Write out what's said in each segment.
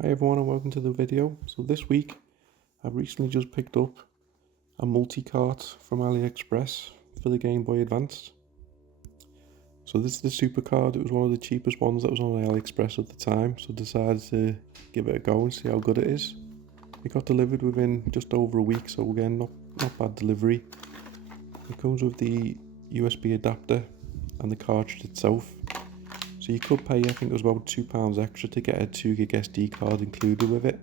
Hi everyone and welcome to the video. So this week I've recently just picked up a multi-cart from Aliexpress for the Game Boy Advance. So this is the super card. It was one of the cheapest ones that was on Aliexpress at the time, so decided to give it a go and see how good it is. It got delivered within just over a week, so again not bad delivery. It comes with the USB adapter and the cartridge itself. So you could pay, I think it was about £2 extra to get a 2GB SD card included with it.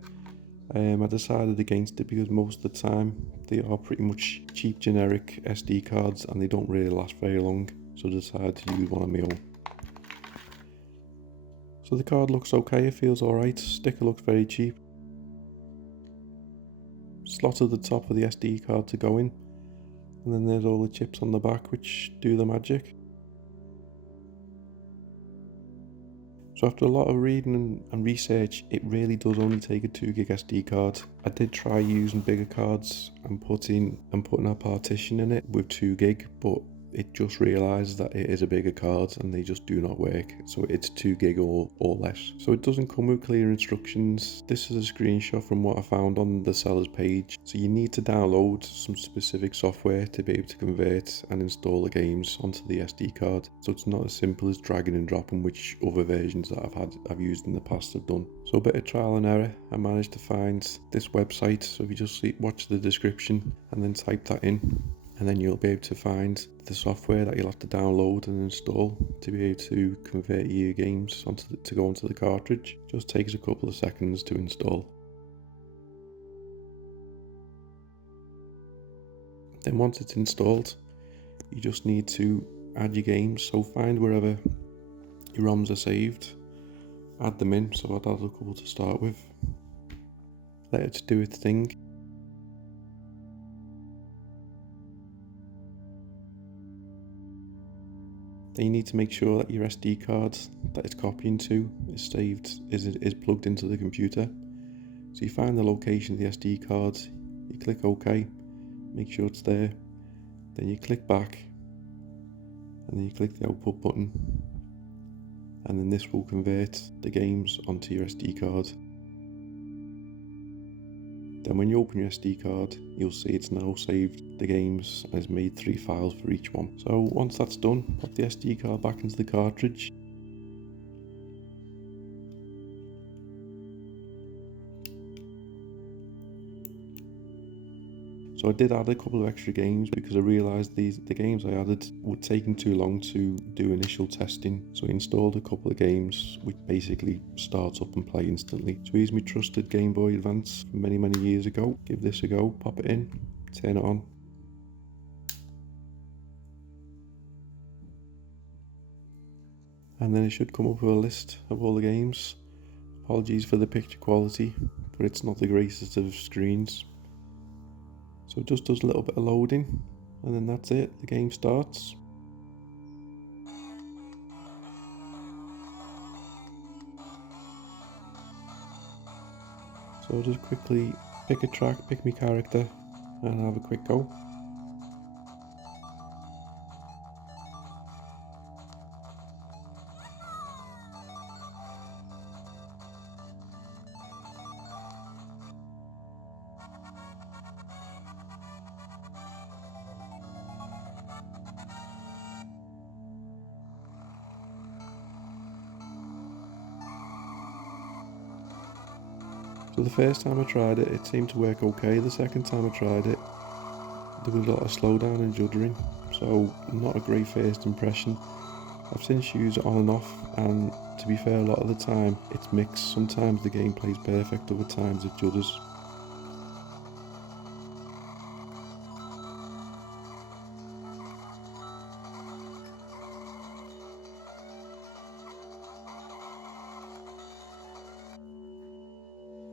I decided against it because most of the time they are pretty much cheap generic SD cards and they don't really last very long, so I decided to use one of my own. So the card looks okay, it feels alright, sticker looks very cheap. Slot at the top of the SD card to go in, and then there's all the chips on the back which do the magic. So after a lot of reading and research, it really does only take a 2GB SD card. I did try using bigger cards and putting a partition in it with 2GB, but it just realised that it is a bigger card and they just do not work. So it's 2GB or less. So it doesn't come with clear instructions. This is a screenshot from what I found on the seller's page. So you need to download some specific software to be able to convert and install the games onto the SD card. So it's not as simple as dragging and dropping, which other versions that I've used in the past have done. So a bit of trial and error, I managed to find this website. So if you just watch the description and then type that in, and then you'll be able to find the software that you'll have to download and install to be able to convert your games to go onto the cartridge. Just takes a couple of seconds to install. Then once it's installed, you just need to add your games. So find wherever your ROMs are saved, add them in. So I'd add a couple to start with. Let it do its thing. Then you need to make sure that your SD card that it's copying to is plugged into the computer. So you find the location of the SD card, you click OK, make sure it's there, then you click back, and then you click the output button, and then this will convert the games onto your SD card. Then when you open your SD card, you'll see it's now saved the games and it's made 3 files for each one. So once that's done, pop the SD card back into the cartridge. So I did add a couple of extra games because I realised the games I added were taking too long to do initial testing. So I installed a couple of games which basically starts up and play instantly. So here's my trusted Game Boy Advance from many years ago. Give this a go, pop it in, turn it on. And then it should come up with a list of all the games. Apologies for the picture quality, but it's not the greatest of screens. So it just does a little bit of loading, and then that's it, the game starts. So I'll just quickly pick a track, pick my character, and have a quick go. So the first time I tried it, it seemed to work okay. The second time I tried it, there was a lot of slowdown and juddering, so not a great first impression. I've since used it on and off, and to be fair, a lot of the time it's mixed. Sometimes the game plays perfect, other times it judders.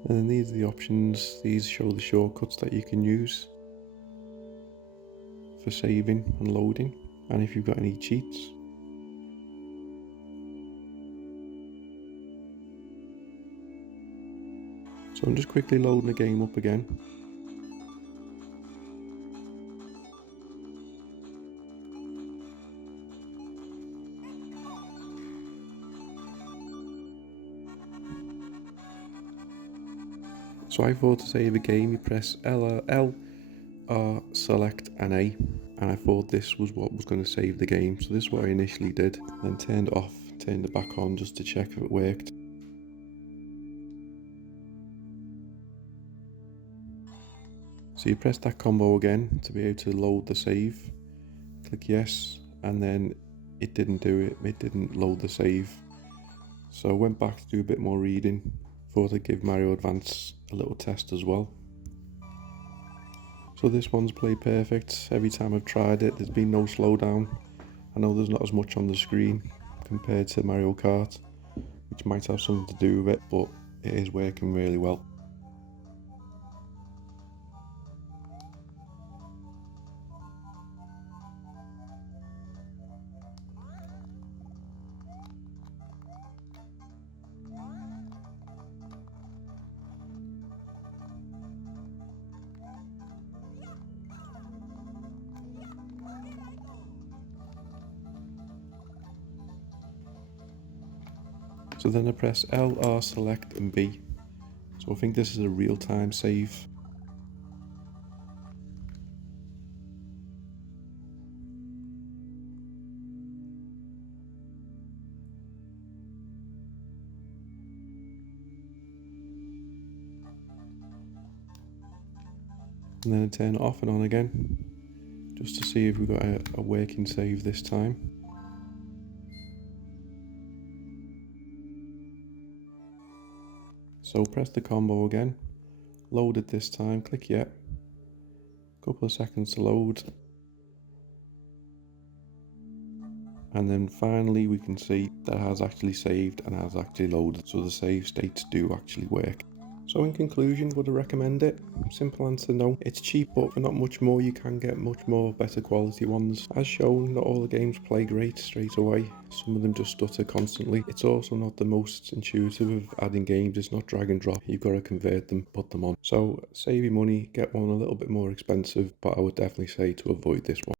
And then these are the options. These show the shortcuts that you can use for saving and loading, and if you've got any cheats. So I'm just quickly loading the game up again. So I thought to save a game, you press L, R, select and A, and I thought this was what was going to save the game. So this is what I initially did, then turned it off, turned it back on just to check if it worked. So you press that combo again to be able to load the save, click yes, and then it didn't do it, it didn't load the save. So I went back to do a bit more reading, thought I'd give Mario Advance a little test as well. So this one's played perfect. Every time I've tried it, there's been no slowdown. I know there's not as much on the screen compared to Mario Kart, which might have something to do with it, but it is working really well. So then I press L, R, select and B. So I think this is a real-time save. And then I turn it off and on again, just to see if we've got a working save this time. So press the combo again, load it this time, click yeah, couple of seconds to load, and then finally we can see that it has actually saved and has actually loaded, so the save states do actually work. So in conclusion, would I recommend it? Simple answer, no. It's cheap, but for not much more you can get much more better quality ones. As shown, not all the games play great straight away. Some of them just stutter constantly. It's also not the most intuitive of adding games. It's not drag and drop. You've got to convert them, put them on. So save your money, get one a little bit more expensive, but I would definitely say to avoid this one.